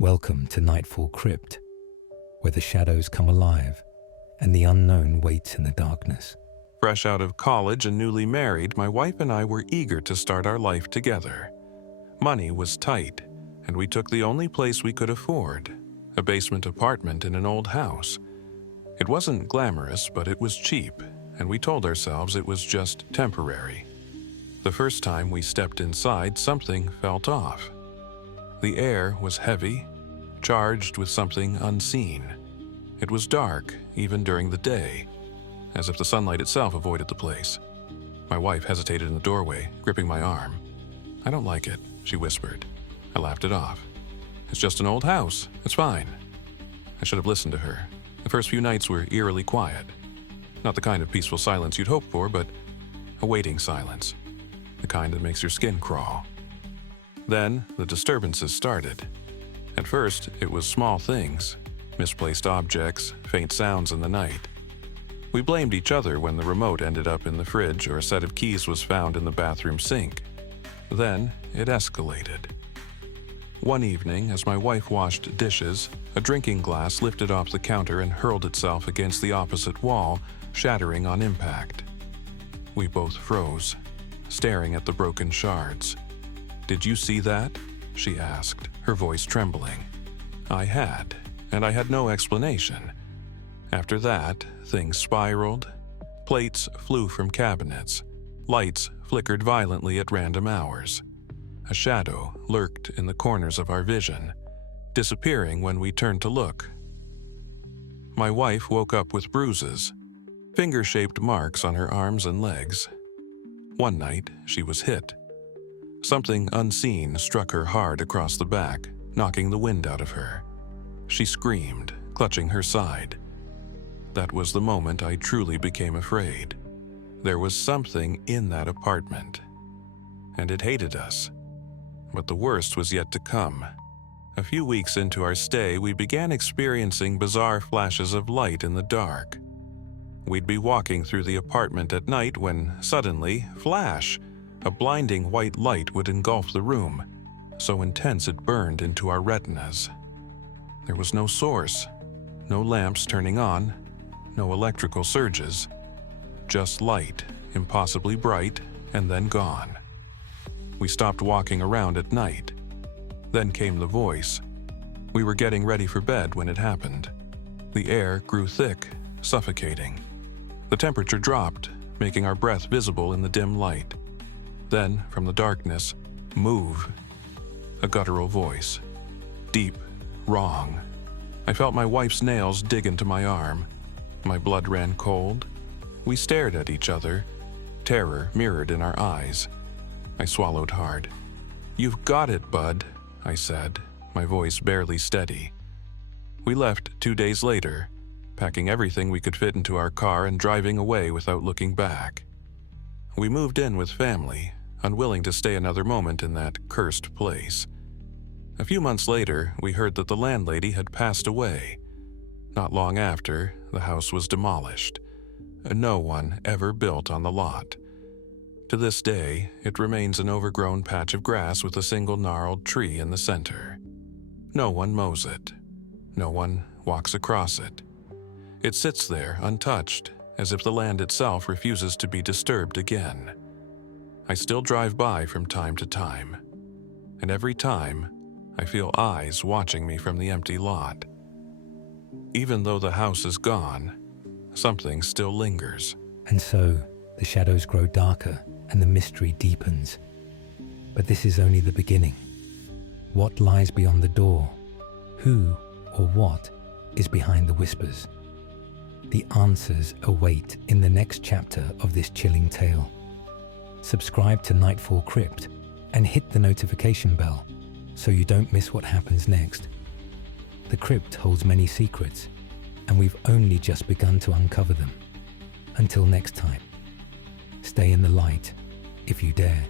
Welcome to Nightfall Crypt, where the shadows come alive and the unknown waits in the darkness. Fresh out of college and newly married, my wife and I were eager to start our life together. Money was tight, and we took the only place we could afford, a basement apartment in an old house. It wasn't glamorous, but it was cheap, and we told ourselves it was just temporary. The first time we stepped inside, something felt off. The air was heavy, charged with something unseen. It was dark, even during the day, as if the sunlight itself avoided the place. My wife hesitated in the doorway, gripping my arm. "I don't like it," she whispered. I laughed it off. "It's just an old house. It's fine." I should have listened to her. The first few nights were eerily quiet. Not the kind of peaceful silence you'd hope for, but a waiting silence. The kind that makes your skin crawl. Then, the disturbances started. At first, it was small things. Misplaced objects, faint sounds in the night. We blamed each other when the remote ended up in the fridge or a set of keys was found in the bathroom sink. Then, it escalated. One evening, as my wife washed dishes, a drinking glass lifted off the counter and hurled itself against the opposite wall, shattering on impact. We both froze, staring at the broken shards. "Did you see that?" she asked, her voice trembling. I had, and I had no explanation. After that, things spiraled. Plates flew from cabinets. Lights flickered violently at random hours. A shadow lurked in the corners of our vision, disappearing when we turned to look. My wife woke up with bruises, finger-shaped marks on her arms and legs. One night, she was hit. Something unseen struck her hard across the back, knocking the wind out of her. She screamed, clutching her side. That was the moment I truly became afraid. There was something in that apartment, and it hated us. But the worst was yet to come. A few weeks into our stay, we began experiencing bizarre flashes of light in the dark. We'd be walking through the apartment at night when, suddenly, flash! A blinding white light would engulf the room, so intense it burned into our retinas. There was no source, no lamps turning on, no electrical surges. Just light, impossibly bright, and then gone. We stopped walking around at night. Then came the voice. We were getting ready for bed when it happened. The air grew thick, suffocating. The temperature dropped, making our breath visible in the dim light. Then, from the darkness, "Move." A guttural voice. Deep, wrong. I felt my wife's nails dig into my arm. My blood ran cold. We stared at each other, terror mirrored in our eyes. I swallowed hard. "You've got it, bud," I said, my voice barely steady. We left 2 days later, packing everything we could fit into our car and driving away without looking back. We moved in with family, unwilling to stay another moment in that cursed place. A few months later, we heard that the landlady had passed away. Not long after, the house was demolished. No one ever built on the lot. To this day, it remains an overgrown patch of grass with a single gnarled tree in the center. No one mows it. No one walks across it. It sits there untouched, as if the land itself refuses to be disturbed again. I still drive by from time to time, and every time, I feel eyes watching me from the empty lot. Even though the house is gone, something still lingers. And so, the shadows grow darker and the mystery deepens. But this is only the beginning. What lies beyond the door? Who or what is behind the whispers? The answers await in the next chapter of this chilling tale. Subscribe to Nightfall Crypt and hit the notification bell so you don't miss what happens next. The crypt holds many secrets, and we've only just begun to uncover them. Until next time, stay in the light if you dare.